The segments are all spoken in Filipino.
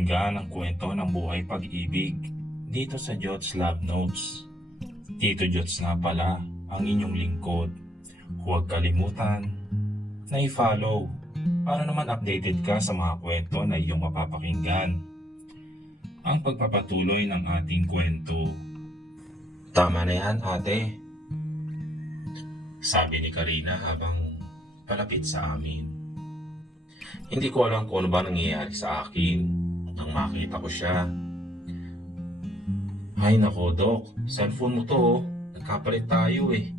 pakinggan ang kwento ng buhay pag-ibig dito sa Jots Love Notes. Tito Jots nga pala ang inyong lingkod. Huwag kalimutan na i-follow para naman updated ka sa mga kwento na iyong mapapakinggan. Ang pagpapatuloy ng ating kwento. Tama na yan, ate, sabi ni Karina habang palapit sa amin. Hindi ko alam kung ano ba nangyayari sa akin nang makita ko siya. Ay nako, Dok, cellphone mo to, nagkapalit tayo eh.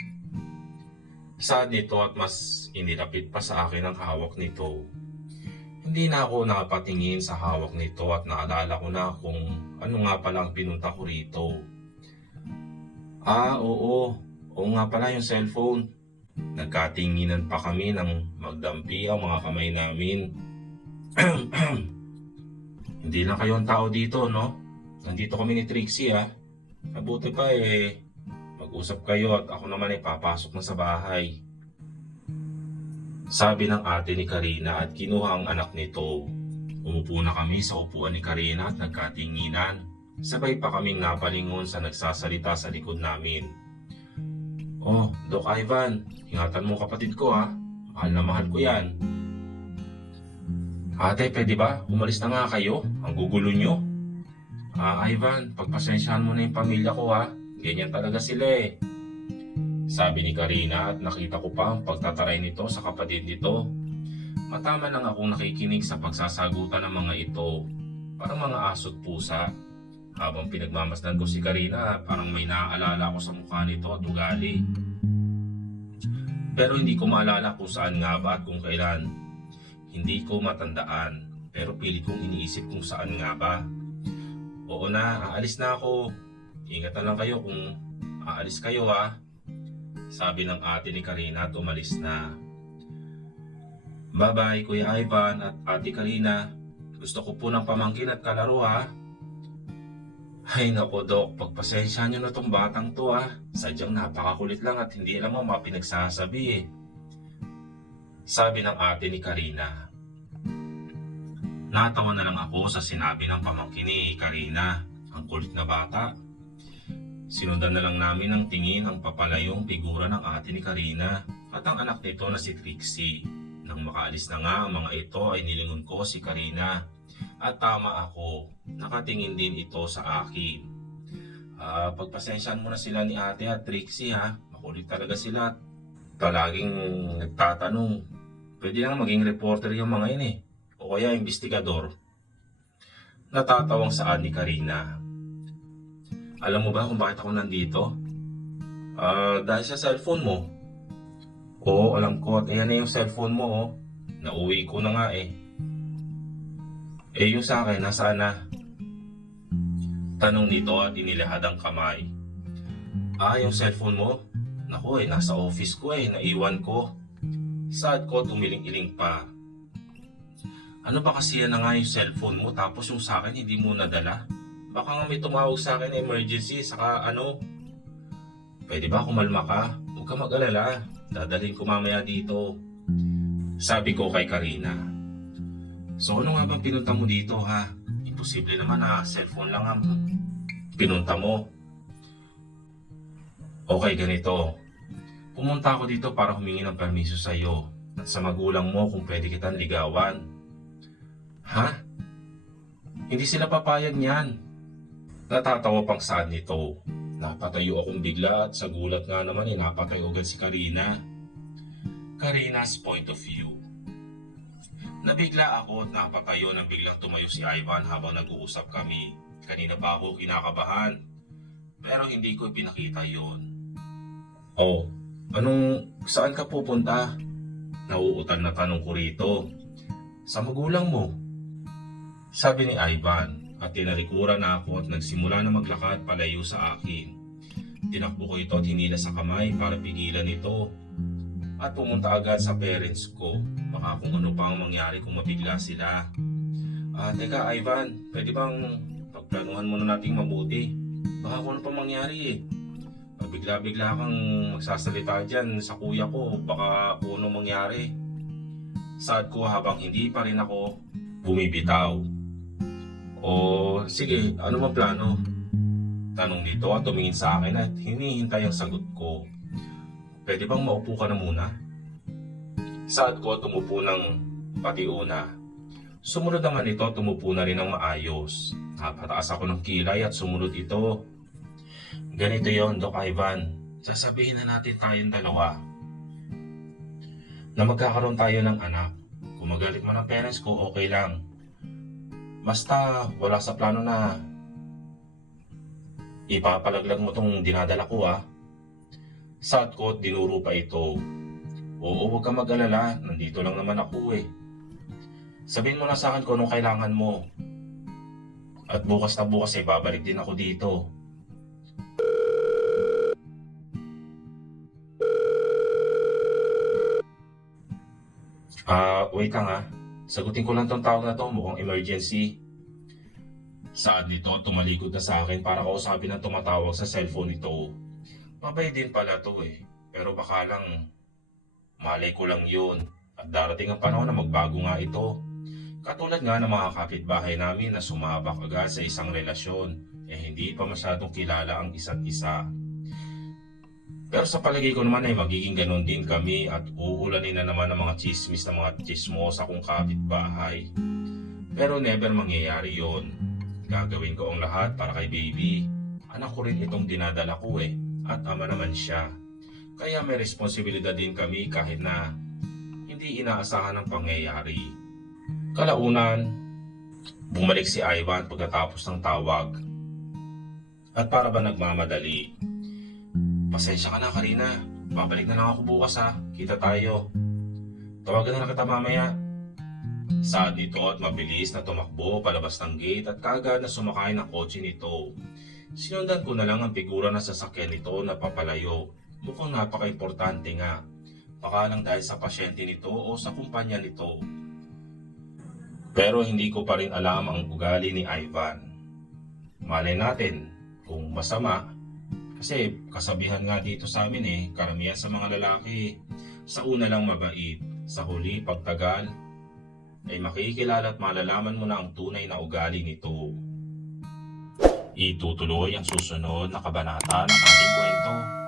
Sad nito at mas inilapit pa sa akin ang hawak nito. Hindi na ako nakapatingin sa hawak nito at naalala ko na kung ano nga pala ang pinunta ko rito. Oo nga pala yung cellphone. Nagkatinginan pa kami ng magdampi ang mga kamay namin. Hindi lang kayo ang tao dito, no? Nandito kami ni Trixie, ha? Mabuti pa mag-usap kayo at ako naman papasok na sa bahay. Sabi ng ate ni Karina at kinuha ang anak nito. Umupo na kami sa upuan ni Karina at nagkatinginan. Sabay pa kaming napalingon sa nagsasalita sa likod namin. Oh, Doc Ivan, ingatan mo kapatid ko, ha? Mahal na mahal ko yan. Ate, pwede ba? Umalis na nga kayo. Ang gugulo nyo. Ivan, pagpasensyahan mo na yung pamilya ko, ha? Ganyan talaga sila eh. Sabi ni Karina at nakita ko pa ang pagtataray nito sa kapatid nito. Matama lang akong nakikinig sa pagsasagutan ng mga ito. Parang mga aso't pusa. Habang pinagmamasdan ko si Karina, parang may naaalala ko sa mukha nito at ugali. Pero hindi ko maalala kung saan nga ba at kung kailan. Hindi ko matandaan, pero pilit kong iniisip kung saan nga ba. Oo na, aalis na ako. Ingatan lang kayo kung aalis kayo, ha? Sabi ng ate ni Karina at umalis na. Bye-bye, Kuya Ivan at Ate Karina. Gusto ko po ng pamangkin at kalaro, ha? Ay nako, Dok, pagpasensya nyo na tong batang to, ha. Sadyang napakakulit lang at hindi alam mo mga pinagsasabi eh. Sabi ng ate ni Karina. Natawa na lang ako sa sinabi ng pamangkin ni Karina. Ang kulit na bata. Sinundan na lang namin ng tingin ang papalayong figura ng ate ni Karina at ang anak nito na si Trixie. Nang makaalis na nga ang mga ito ay nilingon ko si Karina. At tama ako, nakatingin din ito sa akin. Pagpasensyaan mo na sila ni ate at Trixie, ha. Makulit talaga sila. Palaging nagtatanong. Pwede lang maging reporter yung mga yun eh. O kaya investigador. Natatawang saan ni Karina. Alam mo ba kung bakit ako nandito? Dahil sa cellphone mo. Oo, alam ko. At ayan na yung cellphone mo, oh. Nauwi ko na nga eh. Yung sa akin, nasaan na? Tanong nito at inilahad ang kamay. Yung cellphone mo? Naku nasa office ko naiwan ko. Sad ko, tumiling-iling pa. Ano ba kasi yan na nga yung cellphone mo tapos yung sa akin hindi mo nadala? Baka nga may tumawag sa akin na emergency, saka pwede ba kumalma ka? Huwag ka mag-alala, dadalhin ko mamaya dito. Sabi ko kay Karina. So ano nga bang pinunta mo dito, ha? Imposible naman na cellphone lang ang pinunta mo. Okay, ganito. Pumunta ako dito para humingi ng permiso sa iyo at sa magulang mo kung pwede kitang ligawan. Ha? Hindi sila papayag niyan. Natatawa pang saan nito. Napatayo akong bigla at sa gulat nga naman napatayo agad si Karina. Karina's point of view. Nabigla ako at napatayo nang biglang tumayo si Ivan habang nag-uusap kami. Kanina pa ako kinakabahan, pero hindi ko pinakita yon. Oh, saan ka pupunta? Nauutal na tanong ko rito. Sa magulang mo. Sabi ni Ivan at tinalikuran na ako at nagsimula na maglakad palayo sa akin. Tinakbo ko ito at hinila sa kamay para pigilan ito. At pumunta agad sa parents ko. Baka kung ano pa ang mangyari kung mabigla sila. Teka Ivan, pwede bang pagplanuhan muna nating mabuti? Baka kung ano pa mangyari eh. Bigla-bigla kang magsasalita dyan sa kuya ko, baka kung ano mangyari. Sad ko habang hindi pa rin ako bumibitaw. O sige, ano bang plano? Tanong nito at tumingin sa akin at hinihintay ang sagot ko. Pwede bang maupo ka na muna? Saad ko at tumupo ng patiuna. Sumunod naman ito at tumupo na rin ng maayos. Napataas ako ng kilay at sumunod ito. Ganito yon, Doc Ivan. Sasabihin na natin tayong dalawa na magkakaroon tayo ng anak. Kung magalit mo ng parents ko, okay lang. Basta wala sa plano na ipapalaglag mo tong dinadala ko Saad ko at dinuro pa ito. Oo, huwag kang mag-alala. Nandito lang naman ako Sabihin mo na sa akin kung anong kailangan mo. At bukas na bukas babalik din ako dito. Wait lang Sagutin ko lang tong tawag na to, mukhang emergency. Saad nito, tumalikod na sa akin para kausapin ang tumatawag sa cellphone nito. Mabay din pala to pero baka lang malay ko lang yun. At darating ang panahon na magbago nga ito. Katulad nga ng mga kapitbahay namin na sumabak agad sa isang relasyon, hindi pa masyadong kilala ang isa't isa. Pero sa palagay ko naman magiging ganun din kami at uulanin na naman ng mga chismis ng mga chismosa kong kapitbahay. Pero never mangyayari yon. Gagawin ko ang lahat para kay baby. Anak ko rin itong dinadala ko at ama naman siya. Kaya may responsibilidad din kami kahit na hindi inaasahan ang pangyayari. Kalaunan, bumalik si Ivan pagkatapos ng tawag. At para ba nagmamadali? Pasensya ka na, Karina. Babalik na lang ako bukas Kita tayo. Tawagan na lang kita mamaya. Saad nito at mabilis na tumakbo palabas ng gate at kaagad na sumakay ng kotse nito. Sinundan ko na lang ang figura ng sasakyan nito na papalayo. Mukhang napaka-importante nga. Baka lang dahil sa pasyente nito o sa kumpanya nito. Pero hindi ko pa rin alam ang ugali ni Ivan. Malay natin kung masama. Kasi kasabihan nga dito sa amin karamihan sa mga lalaki, sa una lang mabait, sa huli pagtagal, ay makikilala at malalaman mo na ang tunay na ugali nito. Itutuloy ang susunod na kabanata ng ating kwento.